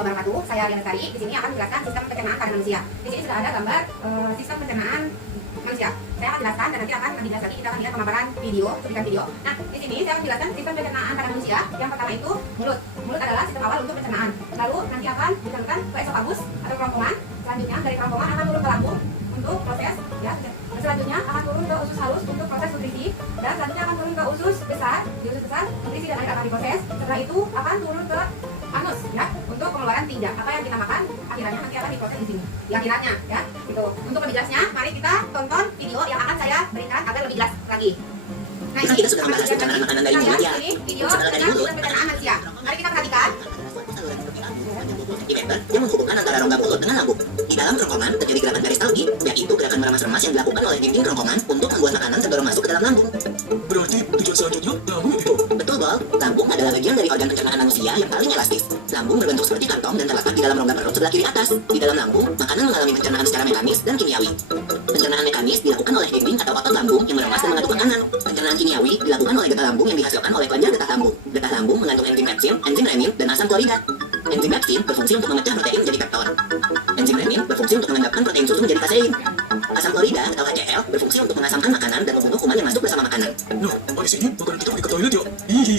wabarakatuh. Saya Dian Lestari. Di sini akan menjelaskan sistem pencernaan pada manusia. Di sini sudah ada gambar sistem pencernaan manusia. Saya akan jelaskan dan nanti akan lebih jelas lagi kita akan lihat pemaparan video, cuplikan video. Nah, di sini saya akan menjelaskan sistem pencernaan pada manusia. Yang pertama itu mulut. Mulut adalah sistem awal untuk pencernaan. Lalu nanti akan diturunkan ke esofagus atau kerongkongan. Selanjutnya dari kerongkongan akan turun ke lambung untuk proses ya. Selanjutnya akan turun ke usus halus untuk proses nutrisi, dan selanjutnya akan turun ke usus besar. Di usus besar nutrisi dan air akan diproses. Setelah itu akan turun ke anus ya untuk pengeluaran tinja. Apa yang kita makan akhirannya nanti akan diproses di sini. Di akhirannya ya. Gitu. Untuk lebih jelasnya, mari kita tonton video yang akan saya berikan agar lebih jelas lagi. Nah, ini kita sudah membahas pencernaan makanan dari mulut ya. Video tentang sistem pencernaan manusia. Mari kita perhatikan. Yang menghubungkan antara rongga mulut dengan lambung. Di dalam kerongkongan terjadi gerakan peristaltik, yaitu gerakan meremas-remas yang dilakukan oleh dinding kerongkongan untuk membuat makanan terdorong masuk ke dalam lambung. Berarti tujuan selanjutnya lambung itu. Betul, Bol. Lambung adalah bagian dari organ pencernaan manusia yang paling elastis. Lambung berbentuk seperti kantong dan terletak di dalam rongga perut sebelah kiri atas. Di dalam lambung, makanan mengalami pencernaan secara mekanis dan kimiawi. Pencernaan mekanis dilakukan oleh dinding atau otot lambung yang meremas dan mengaduk makanan. Pencernaan kimiawi dilakukan oleh getah lambung yang dihasilkan oleh kelenjar getah lambung. Getah lambung mengandung enzim pepsin, enzim renin, dan asam klorida. Enzim pepsin berfungsi untuk memecah protein menjadi peptol. Enzim renin berfungsi untuk mengendapkan protein susu menjadi kasein. Asam klorida atau HCl berfungsi untuk mengasamkan makanan dan membunuh kuman yang masuk bersama makanan. Nah, di sini makanan kita pergi ke toilet ya. Hihi.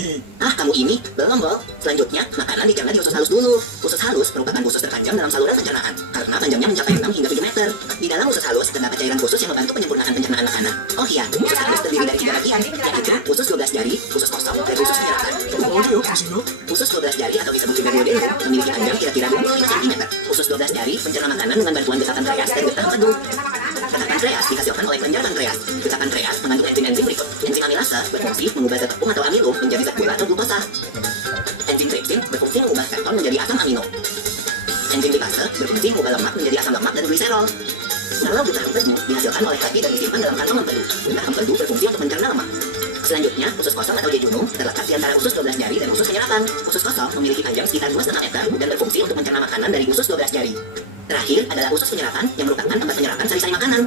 Kamu ini belum, Bol. Selanjutnya, makanan dicerna di usus halus dulu. Usus halus merupakan usus terpanjang dalam saluran pencernaan karena panjangnya mencapai 6 hingga 7 meter. Di dalam usus halus terdapat cairan khusus yang membantu penyempurnaan pencernaan makanan. Oh iya, usus halus terdiri dari 3 bagian, yaitu usus 12 jari, usus kosong, dan usus penyerapan. Apa aja ya fungsinya? Usus 12 jari atau disebut juga duodenum memiliki panjang kira-kira 25 cm. Usus 12 jari mencerna makanan dengan bantuan getah pankreas dan getah empedu. Getah pankreas dihasilkan oleh kelenjar pankreas. Getah pankreas mengandung enzim-enzim berikut. Enzim amilase berfungsi mengubah zat tepung atau amilo menjadi zat gula atau glukosa. Enzim tripsin berfungsi mengubah keton menjadi asam amino. Enzim lipase berfungsi mengubah lemak menjadi asam lemak dan gliserol. Kalau getah empedu dihasilkan oleh kaki dan disimpan dalam kantong empedu. Getah empedu berfungsi untuk mencerna lemak. Selanjutnya, usus kosong atau jejunum terletak di antara usus 12 jari dan usus penyerapan. Usus kosong memiliki panjang sekitar 2,5 meter dan berfungsi untuk mencerna makanan dari usus 12 jari. Terakhir adalah usus penyerapan yang merupakan tempat penyerapan sari-sari makanan.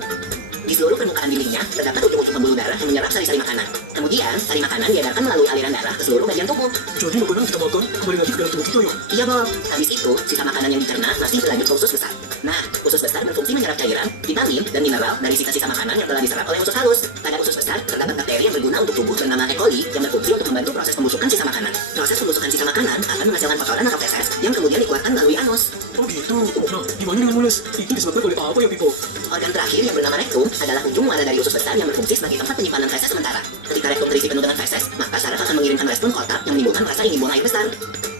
Di seluruh permukaan dindingnya terdapat ujung-ujung pembuluh darah yang menyerap sari-sari makanan. Kemudian, sari makanan diedarkan melalui aliran darah ke seluruh bagian tubuh. Jadi makanan kita makan kembali lagi ke dalam tubuh kita ya. Iya, Bob. Habis itu, sisa makanan yang dicerna masih berlanjut ke usus besar. Nah, usus besar berfungsi menyerap cairan, vitamin, dan mineral dari sisa-sisa makanan yang telah diserap oleh usus halus. Pada usus besar terdapat bakteri yang berguna untuk tubuh bernama E. coli yang berfungsi untuk membantu proses pembusukan sisa makanan. Proses pembusukan sisa makanan akan menghasilkan kotoran atau feses yang kemudian dikeluarkan melalui anus. Oh gitu. Nah, gimana dengan mules? Itu disebabkan oleh apa ya, Pipo? Organ terakhir yang bernama rektum adalah ujung muara dari usus besar yang berfungsi sebagai tempat penyimpanan feses sementara. Ketika rektum terisi penuh dengan feses, maka saraf akan mengirimkan respon ke otak yang menimbulkan rasa ingin buang air besar.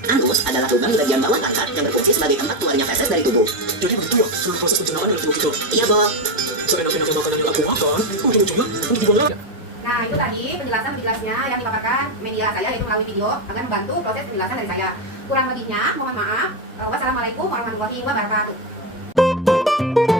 Anus adalah lubang di bagian bawah tangkar yang berfungsi sebagai tempat keluarnya feses dari tubuh. Jadi begitu ya, seluruh proses pencernaan dalam tubuh kita. Iya, Bob. Seenak-enaknya makanan yang aku makan, ujung-ujungnya untuk dibuang lagi. Nah, itu tadi penjelasan jelasnya yang dipaparkan media saya, yaitu melalui video agar membantu proses penjelasan dari saya. Kurang lebihnya, mohon maaf. Wassalamualaikum warahmatullahi wabarakatuh.